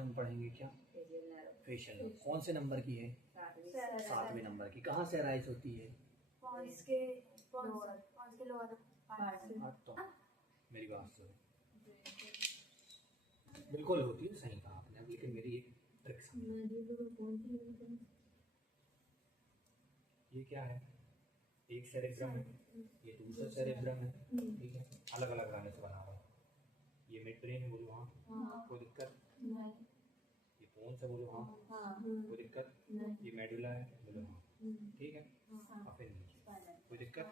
हम पढ़ेंगे क्या? Facial nerve. कौन से नंबर की है? 7वें नंबर की। कहाँ से अराइज होती है? पॉन्स के लोअर पार्ट तो मेरी बात सुनो, बिल्कुल होती है, सही कहा आपने। अब लेकिन मेरी एक ट्रिक समझो। ये क्या है? एक सेरेब्रम है, ये दूसरा सेरेब्रम है, ठीक है, अलग अलग लाने से बना हुआ है। ये मिड ब्रेन है, बोलो हाँ, कोई दिक्कत? ये पोन्स है, बोलो हाँ, कोई दिक्कत? ये मेडुला है, बोलो हाँ, ठीक है। और फिर नीचे, कोई दिक्कत?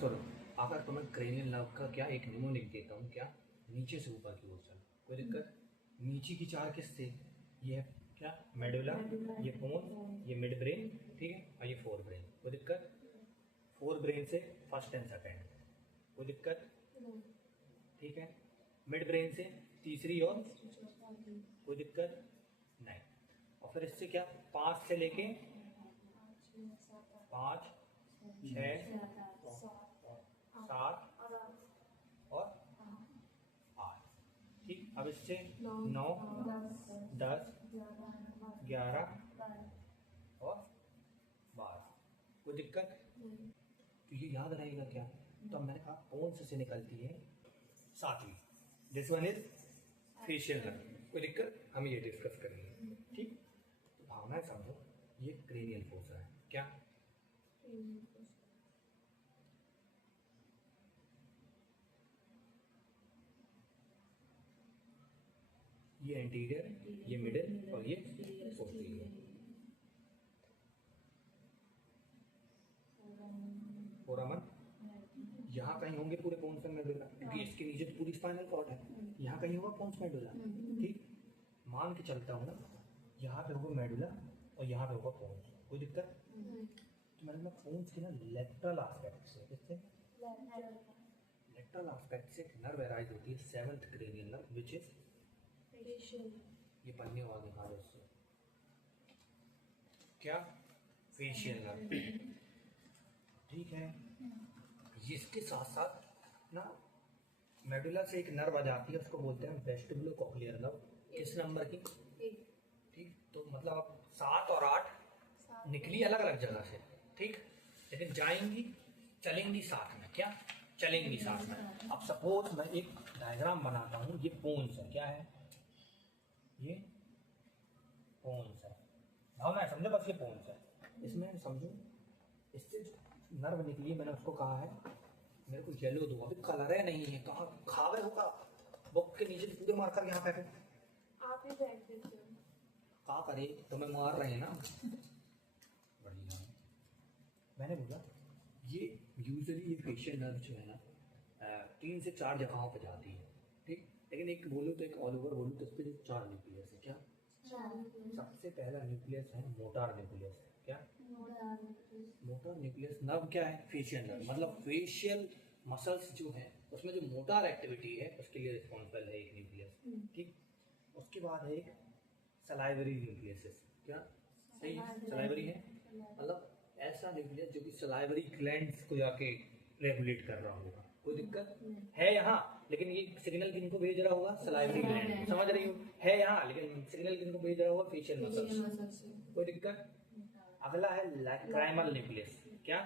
सुनो, अगर तुम्हें क्रेनियल नर्व का क्या एक निमोनिक देता हूँ, क्या? नीचे से ऊपर की ओर चलो, कोई दिक्कत? नीचे की चार किससे? ये है क्या? मेडुला, ये पोन, ये मिड ब्रेन, ठीक है, और ये फोर ब्रेन, कोई दिक्कत? फोर ब्रेन से फर्स्ट एंड सेकेंड, कोई दिक्कत? ठीक है। मिड ब्रेन से तीसरी और, कोई दिक्कत नहीं। और फिर इससे क्या, 5 से लेके 5, 6, 7 और 8, ठीक। अब इससे 9, 10, 11 और 12, कोई दिक्कत? तो ये याद रहेगा क्या? तो मैंने कहा पोन्स से निकलती है 7वीं। This one is facial nerve, कोई दिक्कत? हम ये डिस्कस करेंगे, ठीक। तो भावनाएं समझो, ये क्रेनियल फोसा है, क्या? ये एंटीरियर, ये मिडिल और ये पोस्टीरियर। फोरामन यहाँ कहीं होंगे पूरे पोन्स में मेडुला, क्योंकि इसके नीचे तो पूरी स्पाइनल कॉर्ड है, यहाँ कहीं होगा पोन्स मेडुला, ठीक। मान के चलता हूँ ना, यहाँ पे होगा मेडुला और यहाँ पे होगा पोन्स, कोई दिक्कत? तो मैंने पोन्स के ना लेटरल एस्पेक्ट से, किससे? लेटरल एस्पेक्ट से नर्व अराइज होती है 7th cranial nerve, which is ये पन्ने वाले निकालो उससे, क्या? फेशियल नर्व, ठीक है। इसके साथ साथ ना मेडुला से एक नर्व आ जाती है, उसको बोलते हैं वेस्टिबुलो कॉक्लियर नर्व। किस नंबर की? ठीक। तो मतलब अब 7 और 8 निकली अलग अलग जगह से, ठीक, लेकिन जाएंगी चलेंगी साथ में, क्या? चलेंगी साथ में। अब सपोज मैं एक डायग्राम बनाता हूँ, ये पोन्स है, क्या है? ये पोन्स है, भावना समझो, बस ये पोन्स है। इसमें समझो, इससे जो नर्व निकली, मैंने उसको कहा है मेरे को येलो दो, अभी कलर है नहीं है, कहाँ खावे होगा बुक के नीचे पूरे मार्कर यहाँ पे आप ही बैठ देते हो, कहा करे, तुम्हें मार रहे हैं ना, बढ़िया। मैंने बोला ये यूजुअली ये फेशियल नर्व जो है ना 3 से 4 जगहों पे जाती है, ठीक, लेकिन एक बोलूँ तो एक ऑल ओवर बोलूँ तो इस पर 4 न्यूक्लियस है, क्या? सबसे पहला न्यूक्लियस है मोटार न्यूक्लियस, क्या? मोटार न्यूक्लियस नर्व क्या है? फेशियल नर्व, मतलब फेशियल मसल्स जो है उसमें जो मोटार एक्टिविटी है उसके लिए रिस्पॉन्सिबल है एक न्यूक्लियस, ठीक। उसके बाद है एक सलाइवरी न्यूक्लियस, क्या? सही है, सलाइवरी है, मतलब ऐसा न्यूक्लियस जो कि सलाइवरी ग्लैंड्स को जाके रेगुलेट कर रहा होगा, कोई दिक्कत है यहाँ? लेकिन ये सिग्नल किनको भेज रहा होगा? सलाइवरी ग्लैंड, समझ रही हो? है यहाँ, लेकिन सिग्नल किनको भेज रहा होगा? फेशियल मसल्स, कोई दिक्कत? अगला है लैक्राइमल न्यूक्लियस, क्या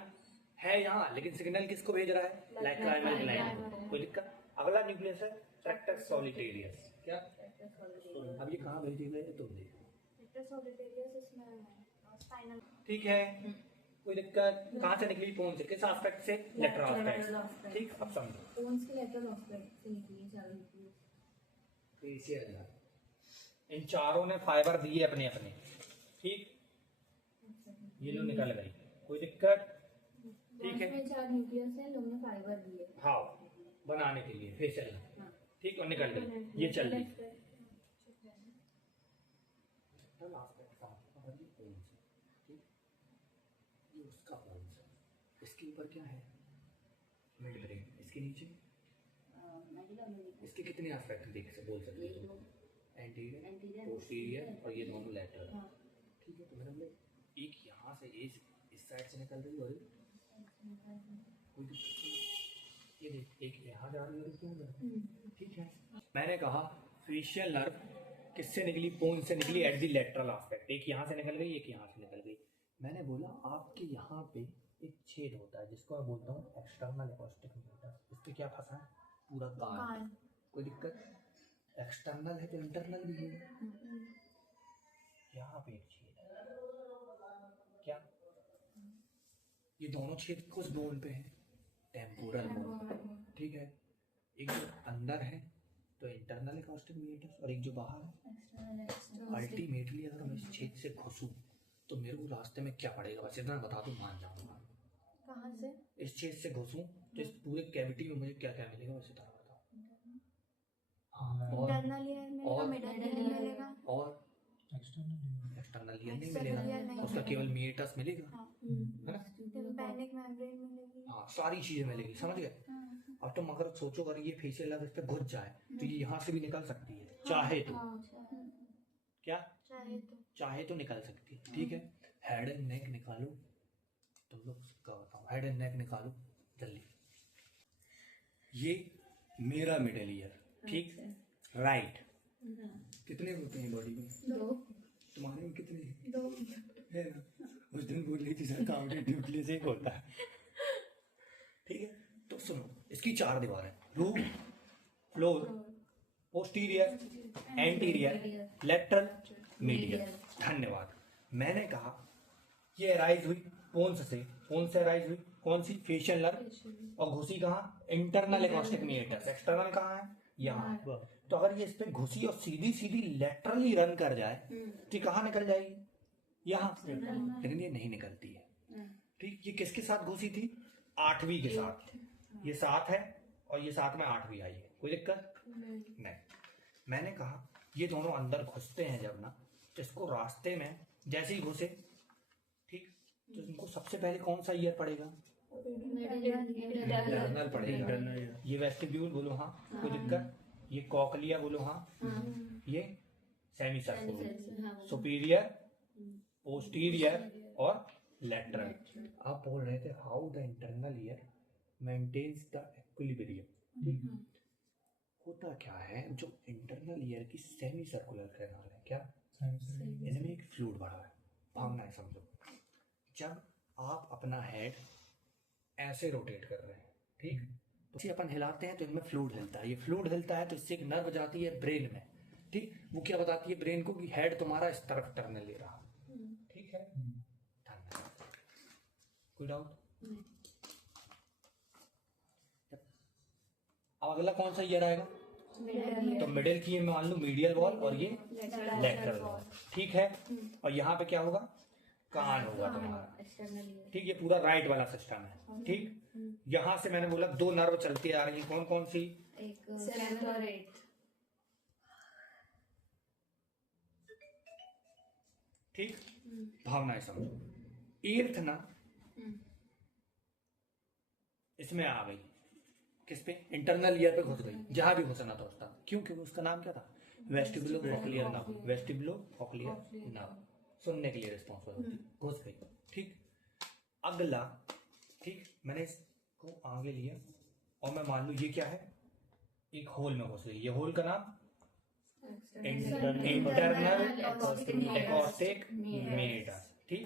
है यहाँ, लेकिन सिग्नल किसको भेज रहा है? लैक्राइमल ग्लैंड, कोई दिक्कत? अगला न्यूक्लियस है ट्रैक्टस सॉलिटेरियस, क्या? अब ये कहाँ भेजे गए तुम देखो, ठीक है, कोई दिक्कत? कहाँ से निकली? पोन्स, किस एस्पेक्ट से? लेटरल एस्पेक्ट, ठीक। अब समझो, पोन्स के लेटरल एस्पेक्ट से निकली चारों फेशियल नर्व, इन चारों ने फाइबर दिए अपने अपने, ठीक, ये लो निकल गई, कोई दिक्कत? ठीक है, 4 न्यूक्लियस है, लोगों ने फाइबर दिए, हाँ, बनाने के लिए फेशियल नर्व, ठीक, और निकल गई, ये चल रही। उसका पोन्स है, इसके ऊपर क्या है? मिड ब्रेन, इसके नीचे इसके कितने एस्पेक्ट देख से बोल सकते हो? एंटीरियर, पोस्टीरियर और ये दोनों लेटरल, ठीक है। तो मैंने बोले एक यहाँ से इस साइड से निकल रही और कोई दिक्कत नहीं, ये देख एक यहाँ जा रही है और क्यों जा रही है, ठीक है। मैंने कहा फेशियल नर्व किससे निकली, पोन से निकली एट दी लेटरल एस्पेक्ट। एक यहाँ से निकल गई, एक यहाँ से निकल गई। मैंने बोला आपके यहाँ पे एक छेद होता है जिसको मैं बोलता हूँ एक्सटर्नल एकॉस्टिक मीटर। इस पे क्या फंसा है, पूरा कान। कोई दिक्कत? एक्सटर्नल है तो इंटरनल भी है। यहाँ पे एक छेद है, क्या ये दोनों छेद किस बोन पे है, टेम्पोरल बोन। ठीक है, एक जो अंदर है तो इंटरनल एकॉस्टिक मीटर और एक जो बाहर है। अल्टीमेटली अगर मैं इस छेद से घुसूं तो मेरे को रास्ते में क्या पड़ेगा, बस इतना बता दूं मान जाऊंगा। कहाँ से? इस छेद से घुसूं तो इस पूरे कैविटी में मुझे क्या क्या मिलेगा, बस इतना बताओ। हाँ, इंटरनल ईयर मिलेगा, मिडल ईयर मिलेगा और एक्सटर्नल ईयर नहीं मिलेगा, उसका केवल मीटस मिलेगा, है ना? टाइम्पैनिक मेम्ब्रेन मिलेगी। हाँ, सारी चीजें मिलेगी, समझ गए? अब तुम अगर सोचो अगर ये फेशियल नर्व इस पे घुस जाए तो ये यहाँ से भी निकल सकती है, चाहे तो। क्या चाहे तो निकल सकती है, ठीक है। हेड एंड नेक निकालो, तुम लोग का बताओ, हेड एंड नेक निकालो जल्दी। ये मेरा मिडल ईयर, ठीक, राइट। कितने होते हैं बॉडी में? 2। तुम्हारे में कितने 2 है ना? उस दिन बोल रही थी सर काउंटेड न्यूक्लियस एक होता है, ठीक है। तो सुनो, इसकी 4 दीवारें, roof, floor, posterior, anterior, lateral, medial. धन्यवाद। मैंने कहा ये अराइज हुई पोन्स से, पोन्स से अराइज हुई कौन सी, फेशियल नर्व, और घुसी कहाँ, इंटरनल एकॉस्टिक मीटर्स। एक्सटर्नल कहाँ है, यहाँ। तो अगर ये इस पे घुसी और सीधी सीधी लेटरली रन कर जाए तो कहाँ निकल जाएगी, यहाँ। लेकिन ये नहीं निकलती है, ठीक। ये किसके साथ घुसी थी, 8वीं के साथ। ये 7 है और ये साथ में 8वीं आई है, कोई दिक्कत नहीं। मैंने कहा ये दोनों अंदर घुसते हैं जब ना, तो इसको रास्ते में जैसे ही घुसे, ठीक, तो इनको सबसे पहले कौन सा ईयर पड़ेगा, इंटरनल पड़ेगा। ये वेस्टिब्यूल बोलो हाँ, कोई दिक्कत। ये कॉकलिया बोलो हाँ, ये सेमी सर्कुलर, सुपीरियर, पोस्टीरियर और लेटरल। आप बोल रहे थे how the internal ear maintains the equilibrium. होता क्या है, जो इंटरनल ईयर की सेमी सर्कुलर कैनाल है, क्या इनमें एक फ्लूइड भरा है। भावना है, समझो। जब आप अपना हेड ऐसे रोटेट कर रहे हैं, ठीक, तो इसे अपन हिलाते हैं तो इनमें फ्लूइड हिलता है। ये फ्लूइड हिलता है तो इससे एक नर्व जाती है ब्रेन में, ठीक। वो क्या बताती है ब्रेन को कि हेड तुम्हारा इस तरफ टर्न ले रहा, ठीक है। धन्यवाद। कोई डाउट? अब अगला कौन सा ईयर आएगा, तो मिडिल की मान लो मीडियल वॉल और ये लेटरल वॉल, ठीक है। और यहाँ पे क्या होगा, कान होगा तुम्हारा, ठीक। ये पूरा राइट वाला सिस्टम है, ठीक। यहाँ से मैंने बोला 2 नर्व चलती आ रही है, कौन कौन सी, एक 7 और 8, ठीक। भावनाएं समझो। 8th ना इसमें आ गई, किस पे, इंटरनल ईयर पे घुस गई, जहां भी घुसना था उसका। क्यों, क्योंकि उसका नाम क्या था, वेस्टिबुलो कॉक्लियर नर्व, वेस्टिबुलो कॉक्लियर नर्व, सुनने के लिए रिस्पॉन्सिबल होती, घुस गई, ठीक। अगला, ठीक, मैंने इसको आगे लिया और मैं मान लू ये क्या है, एक होल में घुस गई। ये होल का नाम इंटरनल एकॉस्टिक मीटर, ठीक।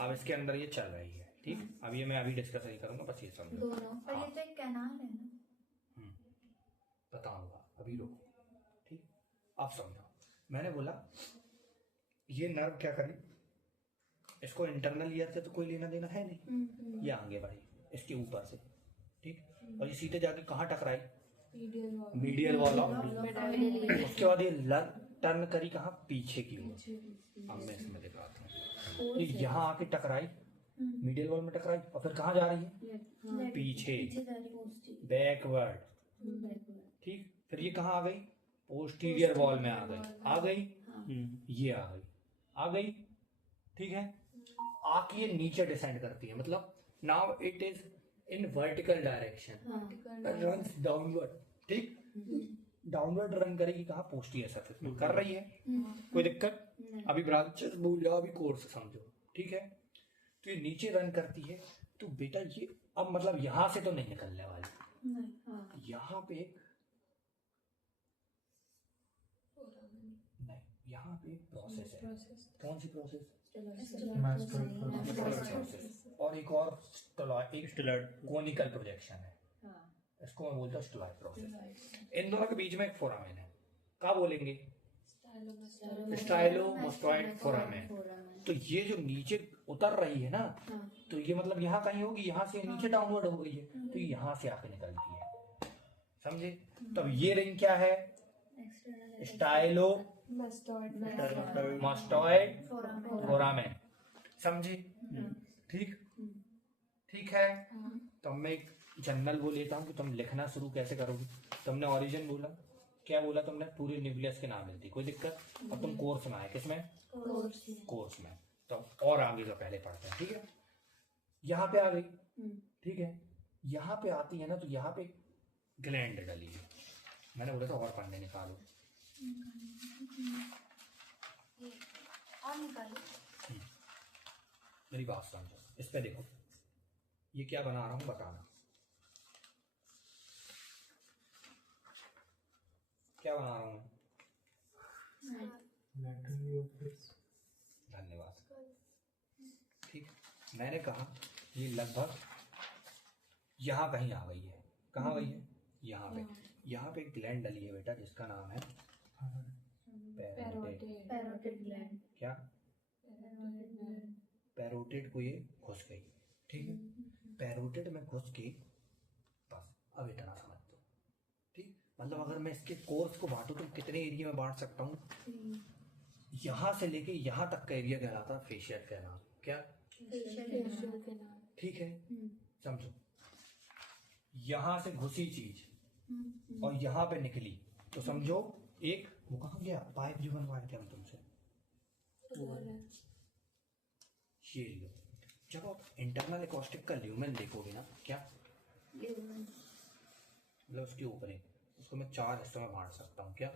अब इसके अंदर ये चल रही है, ठीक। अब ये मैं अभी डिस्कस नहीं करूंगा, बस ये समझो। दोनों पर ये तो एक कैनाल है ना, बताऊंगा, अभी रुको, ठीक। अब समझो, मैंने बोला ये नर्व क्या करी, इसको इंटरनल ईयर से तो कोई लेना देना है नहीं, ये आगे बढ़ी इसके ऊपर से, ठीक। और ये सीधे जाके कहाँ टकराई, मीडियल वॉल ऑफ, उसके बाद ये टर्न करी कहाँ, पीछे की ओर। अब मैं इसमें दिखाता हूँ, ये यहाँ आके टकराई, मीडियल वॉल में टकराई, और फिर कहाँ जा रही है, पीछे, बैकवर्ड, ठीक। फिर ये कहाँ आ गई, पोस्टीरियर वॉल में आ गई, ये आ गई, ठीक है। आके ये नीचे डिसेंड करती है, मतलब now it is in vertical direction, runs downward, ठीक। डाउनवर्ड रन करेगी कहाँ, पोस्टीरियर सरफेस में कर रही है, कोई दिक्कत। अभी ब्रांचेस भूल जाओ, अभी कोर्स समझो, ठीक है। तो ये नीचे रन करती है, तो बेटा ये अब मतलब यहां से तो नहीं निकलने वाली, यहाँ पे नहीं, एक प्रोसेस है, कौन सी प्रोसेस? Mastoid process. और एक और एक कोनिकल प्रोजेक्शन है, इसको मैं बोलता हूँ स्टेलॉइड प्रोसेस। इन दोनों के बीच में एक फोरामेन है, क्या बोलेंगे? स्टाइलोमास्टोइड फोरामेन। तो ये जो नीचे उतर रही है ना, तो ये मतलब यहाँ कहीं होगी, यहाँ से नीचे डाउनवर्ड हो गई है, तो यहाँ से आके निकलती है, समझे? तब ये रिंग क्या है? स्टाइलोमास्टोइड फोरामेन, समझे? ठीक, ठीक है। तो मैं एक जनरल वो लेता हूँ कि तुम लिखना शुरू कैसे करोगे। तुमने ओरिजिन बोला, क्या बोला तुमने? पूरी न्यूक्लियस के नाम मिलती, कोई दिक्कत? अब तुम कोर्स में आए, किसमें? कोर्स में। तो और आगे का पहले पढ़ते हैं, ठीक है? यहाँ पे आ गई, ठीक है? यहाँ पे आती है ना, तो यहाँ पे ग्लैंड डली है, मैंने बोला था और पढ़ने निकालो। और निकालो। मेरी बात समझो, इस पे देखो, ये क्या बना रहा हूँ बताना, क्या बना रहा हूँ? धन्यवाद। ठीक, मैंने कहा ये लगभग यहाँ कहीं आ गई है। कहाँ गई है? यहाँ पे। यहाँ पे एक ग्लैंड डली है बेटा, जिसका नाम है पैरोटिड ग्लैंड। क्या? पैरोटिड को ये घुस गई, ठीक है? पैरोटिड में घुस के, बस अब इतना समझ दो, ठीक? मतलब अगर मैं इसके कोर्स को बांटू तो कितने एरिया में बांट सकता हूँ? यहाँ से लेके यहाँ तक का एरिया कहलाता है फेशियल कैनाल। क्या? ठीक है, समझो, यहाँ से घुसी चीज और यहाँ पे निकली, तो समझो एक वो कहाँ गया? पाइप जो बनवाया थे हम तुमसे, ये लो। जब आप इंटरनल एकॉस्टिक का ल्यूमेन देखोगे ना, क्या मतलब उसके ऊपर ही, उसको मैं 4 हिस्सों में बांट सकता हूँ। क्या?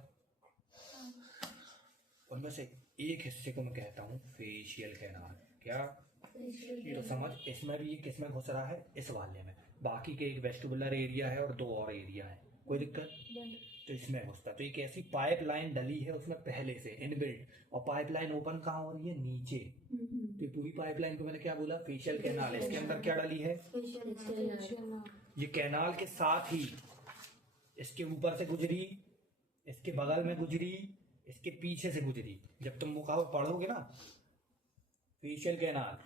उनमें से एक हिस्से को मैं कहता हूँ फेशियल कैनाल। क्या? ये तो समझ, इसमें भी ये किसमें घुस रहा है? इस वाले में। बाकी के एक वेस्टिबुलर एरिया है और 2 और एरिया है, कोई दिक्कत? तो इसमें घुसता, तो एक ऐसी पाइपलाइन डली है उसमें पहले से इनबिल्ट, और पाइपलाइन ओपन कहाँ हो रही है? नीचे। तो पूरी पाइपलाइन को मैंने क्या बोला? Facial canal. इसके अंदर क्या डली है? ये कैनाल के साथ ही इसके ऊपर से गुजरी, इसके बगल में गुजरी, इसके पीछे से गुजरी। जब तुम वो पढ़ोगे ना फेशियल कैनाल,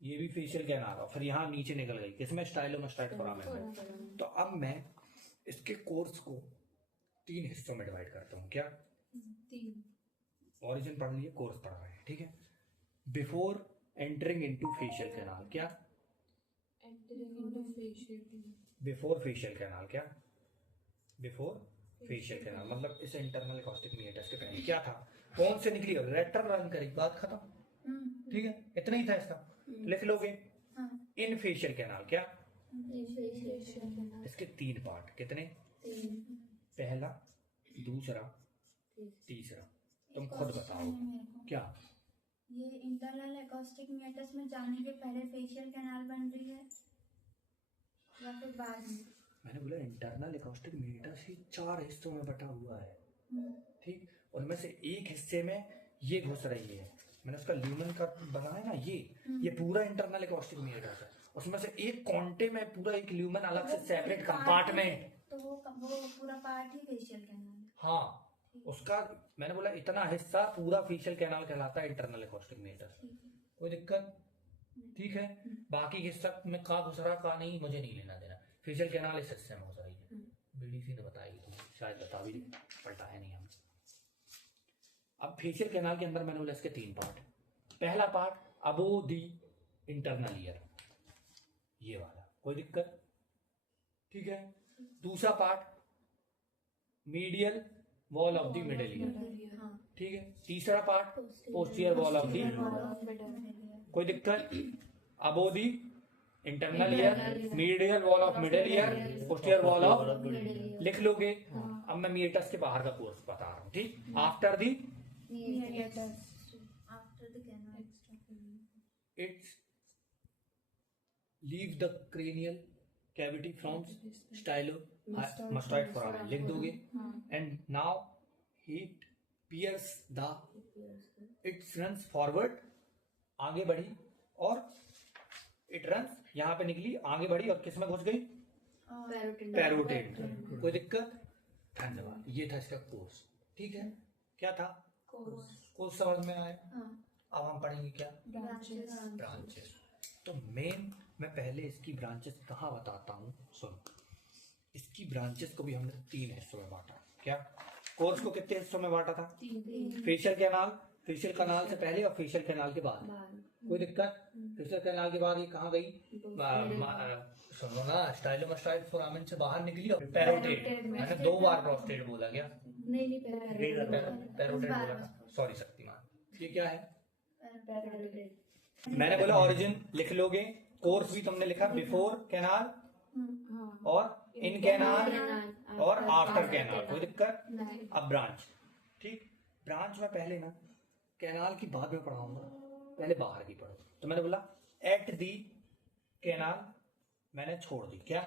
ये भी फेशियल कैनाल, और फिर यहाँ नीचे निकल गई, किसमें? स्टाइलोमास्टोइड फोरामेन में। तो अब मैं इसके कोर्स को 3 हिस्सों में डिवाइड करता हूँ। क्या? 3। ओरिजिन पढ़ लिए, कोर्स पढ़ रहे हैं, ठीक है? Before entering into facial canal. क्या? Before facial canal. क्या? बिफोर फेशियल कैनाल मतलब इस इंटरनल एकॉस्टिक मीडियस के पहले क्या था? कौन से निकली? रेक्टर रन करी, बात खत्म, ठीक है? इतना ही था इसका, लिख लोगे। इन फेशियल कैनाल। क्या? इसके 3 पार्ट, कितने? पहला, दूसरा, तीसरा। तुम खुद बताओ। क्या? ये इंटरनल एकॉस्टिक मीडियस में जाने के पहले फेशियल कैनाल बन रही है या फिर बाद में? मैंने बोला इंटरनल एकॉस्टिक मीडियस ही 4 हिस्सों में बटा हुआ है, ठीक? उनमें से एक हिस्से में ये घुस रही है, मैंने उसका ल्यूमेन का बनाया ना, ये पूरा इंटरनल एकॉस्टिक मीडियस है। उसमें से एक कांटे में पूरा एक ल्यूमेन अलग से सेपरेट कंपार्टमेंट, तो वो पूरा पार्ट ही फेशियल कैनाल है। हाँ, उसका मैंने बोला इतना हिस्सा पूरा फेशियल कैनाल कहलाता है इंटरनल एकॉस्टिक मीडियस। कोई दिक्कत? ठीक है? बाकी हिस्सा में कहाँ घुस रहा कहाँ नहीं मुझे नहीं लेना देना। फेशियल कैनाल इस हिस्से में घुस रही है, बीडीसी ने बताई थी, शायद बता भी पलटा है नहीं हम। अब फेशियल कैनाल के अंदर मैंने बोला इसके 3 पार्ट। पहला part above the internal ear, ये वाला, कोई दिक्कत? ठीक है? दूसरा part medial wall of the middle ear, ठीक है? तीसरा part posterior wall of the, कोई दिक्कत? Above the internal ear, medial wall of middle ear, posterior wall of, लिख लोगे। अब मैं मीडियस के बाहर का कोर्स बता रहा हूँ, ठीक? After the it's leave the cranial cavity forms stylomastoid foramen, लिख दोगे। And now hit pierce the, its runs forward, आगे बढ़ी, और इट रन्स, यहाँ पे निकली, आगे बढ़ी और किस में घुस गई? पैरोटिड। कोई दिक्कत? धन्यवाद। ये था इसका कोर्स। ठीक है, क्या था कोर्स? समझ में आया? अब हम पढ़ेंगे क्या? ब्रांचेस। तो मेन मैं पहले इसकी ब्रांचेस कहाँ बताता हूँ, सुनो। इसकी ब्रांचेस को भी हमने 3 हिस्सों में बांटा। क्या कोर्स को कितने हिस्सों में बांटा था? फेशियल कैनाल, फेशियल कैनाल से पहले और फेशियल कैनाल के बाद। कोई दिक्कत? फेशियल कैनाल के बाद ये कहाँ गई? सुनो ना, स्टाइलोमास्टाइड फोरामेन से बाहर निकली और पैरोटिड। मैंने 2 बार प्रोस्टेट बोला क्या? नहीं पैरोटिड बोला था, सॉरी शक्तिमान। ये क्या है? मैंने बोला ओरिजिन लिख लोगे, कोर्स भी तुमने लिखा, बिफोर कैनाल और इन कैनाल और आफ्टर कैनाल। कोई दिक्कत? अब ब्रांच। ठीक, ब्रांच में पहले ना कैनाल की बाद में पढ़ाऊंगा, पहले बाहर की पढ़ो। तो मैंने बोला एट दी कैनाल मैंने छोड़ दी। क्या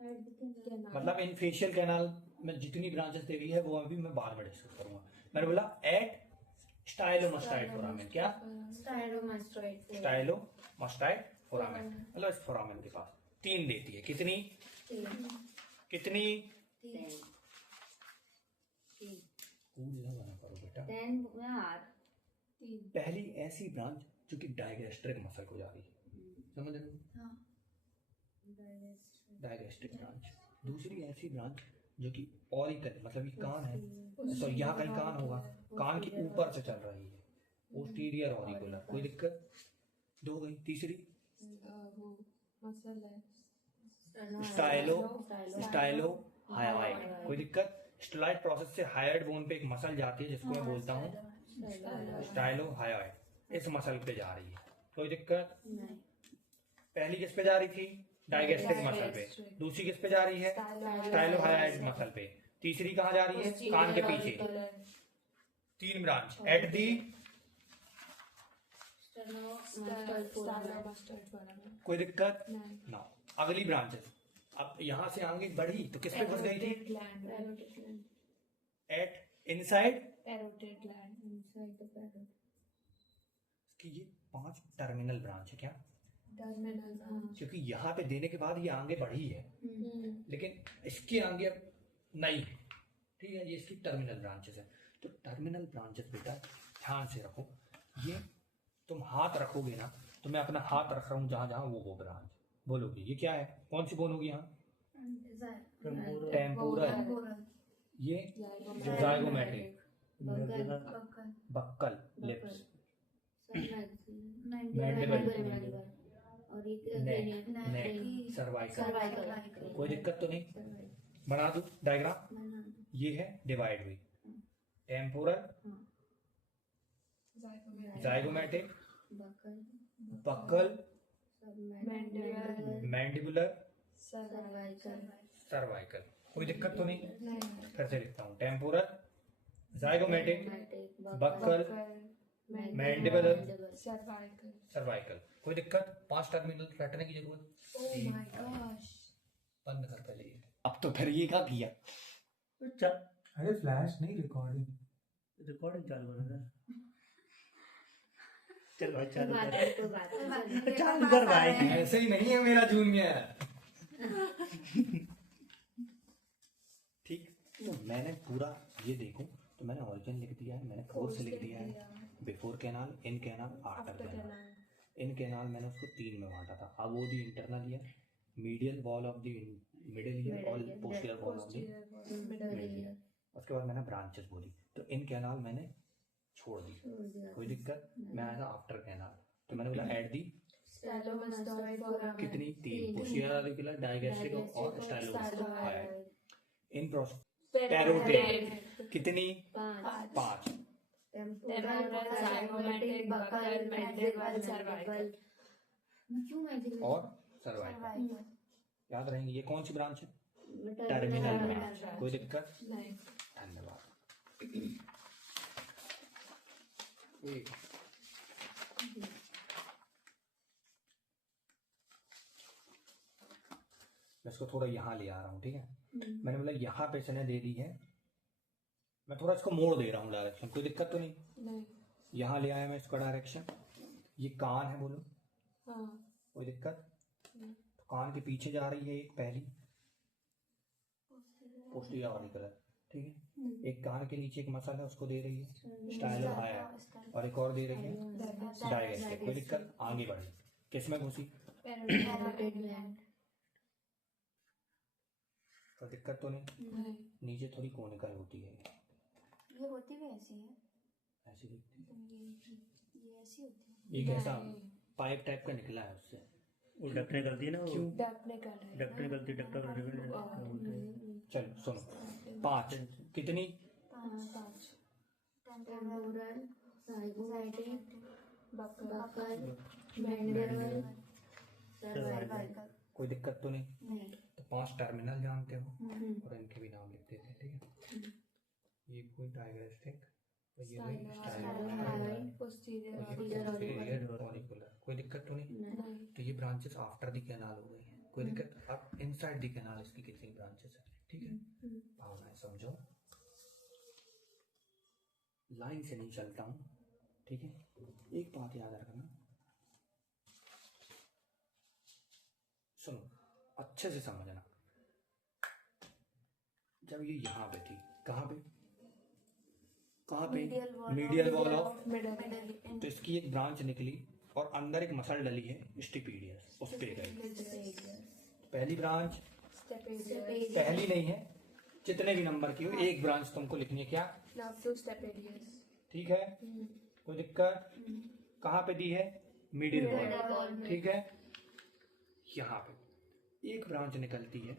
मतलब? इन फेशियल कैनाल में जितनी ब्रांचेस दे रही है वो अभी मैं बाद में डिस्कस करूंगा। मैंने बोला एट स्टाइलोमास्टाइड फोरामेन। क्या? Stylomastoid foramen. मतलब इस फोरामेन के पास 3 देती है। कितनी? कितनी? बना करो बेटा। पहली ऐसी ब्रांच जो कि डायगैस्ट्रिक मसल को जा रही है, समझ रहे हो? Digastric branch. दूसरी ऐसी ब्रांच जो कि ऑरिकल, मतलब ये कान है, सॉरी यहाँ कहीं कान होगा, कान के ऊपर से चल रही है, पोस्टीरियर ऑरिकुलर। कोई दिक्कत? 2 गई। तीसरी स्टाइलो हायोइड। कोई दिक्कत? स्टाइलाइट प्रोसेस से हायर्ड बोन पे एक मसल जाती है जिसको मैं बोलता हूँ स्टाइलो हायोइड। इस मसल पे जा रही है। कोई दिक्कत? पहली किस पे जा रही थी? डायगैस्ट्रिक मसल पे। दूसरी किस पे जा रही है? स्टाइलो हायोइड मसल पे। तीसरी कहाँ जा रही है? कान के पीछे। 3 ब्रांच एट दी। कोई दिक्कत? ना। अगली ब्रांचेस अब यहाँ से आगे बढ़ी तो किस पे घुस गई थी? एट इनसाइड कि ये 5 टर्मिनल ब्रांच है। क्या? क्योंकि यहाँ पे देने के बाद ये आगे बढ़ी है, लेकिन इसके आगे अब नहीं। ठीक है, ये इसकी टर्मिनल ब्रांचेस है। तो टर्मिनल ब्रांचेस बेटा ध्यान से रखो। ये तुम हाथ रखोगे ना, तो मैं अपना हाथ रख रहा हूँ जहां जहां वो ब्रांच बोलोगे। ये क्या है? कौन सी बोन होगी यहाँ? टेम्पोरल। ये जाइगोमैटिक, बक्कल, लिप्स, मैंडिबल, नेक, सर्वाइकल। कोई दिक्कत तो नहीं? बना दूं डायग्राम? ये है डिवाइड हुई। Temporal, zygomatic, buccal, mandibular, cervical. कोई दिक्कत तो नहीं? फिर से लिखता हूँ। Temporal, zygomatic, buccal, mandibular, cervical. कोई दिक्कत? 5 टर्मिनल रटने की जरूरत? बंद कर पहले ये। अब तो फिर ये क्या किया? अरे फ्लैश नहीं, रिकॉर्डिंग चालू कर रहा। चल भाई चालू कर भाई। ऐसे ही नहीं है मेरा जूनियर। ठीक, तो मैंने पूरा ये देखो, तो मैंने ऑरिजिन लिख दिया है, मैंने कोर्स लिख दिया है, before canal, in canal, after canal. In canal मैंने उसको 3 में बांटा था। अब वो the internal ear, medial wall of the middle ear और posterior wall of the middle ear. उसके बाद मैंने ब्रांचेस बोली, तो इन कैनाल मैंने छोड़ दी। कोई दिक्कत? मैं आया था आफ्टर कैनाल, तो मैंने बोला एट दी कितनी? 3, पोस्टीरियर ऑरिकुलर, डायगैस्ट्रिक और स्टाइलोमास्टाइड। इन पैरोटिड कितनी? 5। और सर्वाइकल। याद रहेंगे। ये कौन सी ब्रांच है? Terminal branch. कोई दिक्कत? धन्यवाद। मैं इसको थोड़ा यहाँ ले आ रहा हूँ। ठीक है, मैंने बोला यहाँ पे इसने दे दी है मैं थोड़ा इसको मोड़ दे रहा हूँ डायरेक्शन, कोई दिक्कत तो नहीं? नहीं। यहाँ ले आया मैं इसका डायरेक्शन। ये कान है, बोलो हाँ। कोई दिक्कत? नहीं। तो कान के पीछे जा रही है एक पहली पोस्टीरियर ऑरिकुलर, ठीक है। एक कान के नीचे एक मसल है, उसको दे रही है स्टाइलो हाया, और एक और दे रही है डायगेस्टिक। कोई दिक्कत? आगे बढ़े, किसमें घुसी? Parotid gland. कोई दिक्कत तो नहीं? नहीं। नीचे थोड़ी कोनिकल होती है, ये होती भी ऐसी है, ऐसी दिखती ये ऐसी होती है। है। एक ऐसा पाइप टाइप का निकला है उससे। वो डक निकलती है ना, वो क्यों? डक निकल रहा है डक निकलती, डक चलो सुनो, 5 कितनी? 5 temporal, zygomatic, buccal, mandible, cervical. कोई दिक्कत तो नहीं? नहीं। तो 5 टर्मिनल जानते हो और इनके भी नाम लिख देते हैं, ठीक है। ये कोई डायगेस्टिक, तो ये भी स्टाइलो, पोस्टीरियर ऑरिकुलर। कोई दिक्कत तो नहीं? नहीं। तो ये ब्रांचेस आफ्टर द कैनाल हो गई हैं, कोई दिक्कत? अब इनसाइड द कैनाल इसकी कितनी ब्रांचेस है, ठीक है। भावनाएं समझो, लाइन से नहीं चलता हूँ, ठीक है। एक बात याद रखना, सुनो अच्छे से समझना। जब ये यहाँ पे थी, कहाँ पे? मीडियल वॉल ऑफ, तो इसकी एक ब्रांच निकली और अंदर एक मसल डली है स्टिपीडियस, उस पे गई पहली ब्रांच। पहली नहीं है, जितने भी नंबर की हो एक ब्रांच तुमको लिखनी है, क्या? ठीक है, कोई दिक्कत? कहाँ पे दी है? मिडिल वॉल, ठीक है। यहाँ पे एक ब्रांच निकलती है,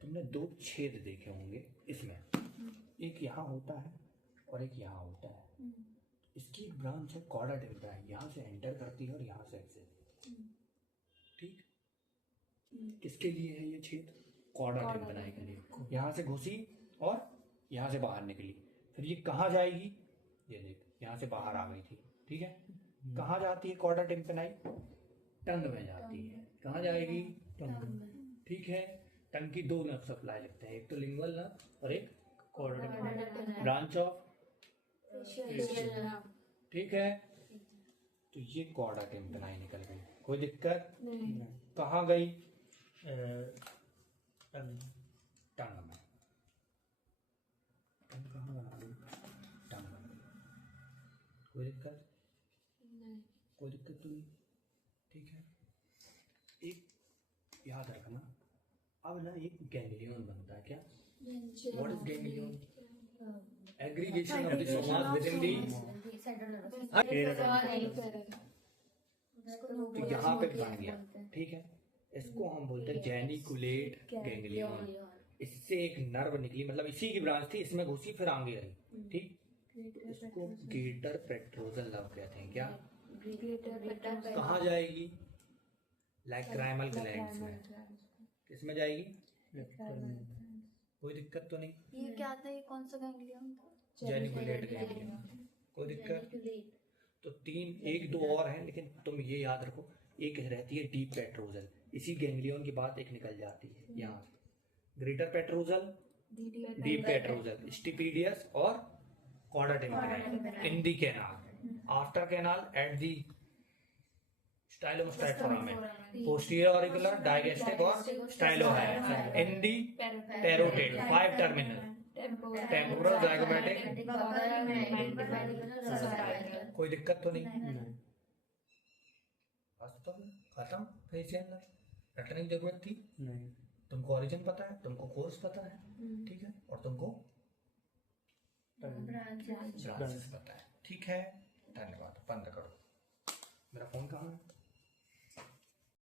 तुमने 2 छेद देखे होंगे इसमें, एक यहाँ होता है और एक यहाँ होता है। इसकी एक ब्रांच है कॉर्डा टेम्पराई, यहाँ से एंटर करती है और यहाँ से एग्जिट, ठीक। किसके लिए है ये छेद? कॉर्डा टेम्पराई के लिए। यहाँ से घुसी और यहाँ से बाहर निकली, फिर ये कहाँ जाएगी? ये देख, यहाँ से बाहर आ गई थी, ठीक है। कहाँ जाती है कॉर्डा टेम्पराई? टंग में जाती है। कहाँ जाएगी? टंग, ठीक है। टंग की 2 नर्व सप्लाई लिखते हैं, एक तो लिंगुअल नर्व और एक ब्रांच ऑफ, ठीक है। तो ये कॉर्डा टेम्पराई निकल गई, कोई दिक्कत? कहाँ गई? टंग में। टंग कहाँ बना गई? टंग में। कोई दिक्कत? कोई दिक्कत तो नहीं, ठीक है। एक याद रखना, अब ना एक गैंग्लियन बनता है, क्या? What is ganglion? Aggregation of the somas within the, तो यहाँ पे बन गया, ठीक है। इसको हम बोलते हैं जेनिकुलेट गैंग्लियन। इससे एक नर्व निकली, मतलब इसी की ब्रांच थी, इसमें घुसी फिर आगे आई, ठीक। इसको ग्रेटर पेट्रोजल नर्व कहते हैं, क्या? कहाँ जाएगी? लैक्राइमल ग्लैंड्स में। किसमें जाएगी? कोई दिक्कत तो नहीं? ये क्या था? ये कौन सा गैंग्लियन था? Geniculate ganglion. कोई दिक्कत? तो 3, 1, 2 और हैं, लेकिन तुम ये याद रखो, एक रहती है डीप पेट्रोजल, इसी गैंग्लियन की बात एक निकल जाती है यहाँ से। Greater petrosal, deep petrosal, stapedius और chorda tympani in the canal, after canal at the stylomastoid foramen, posterior auricular, digastric और स्टाइलो है in the parotid, 5 terminal, temporal, zygomatic. कोई दिक्कत तो नहीं? बस तो खत्म। फेशियल नर्व रटने की जरूरत थी नहीं। तुमको ओरिजिन पता है, तुमको कोर्स पता है, ठीक है, और तुमको ब्रांचेस पता है, ठीक है। धन्यवाद। बंद करो। मेरा फोन कहाँ है?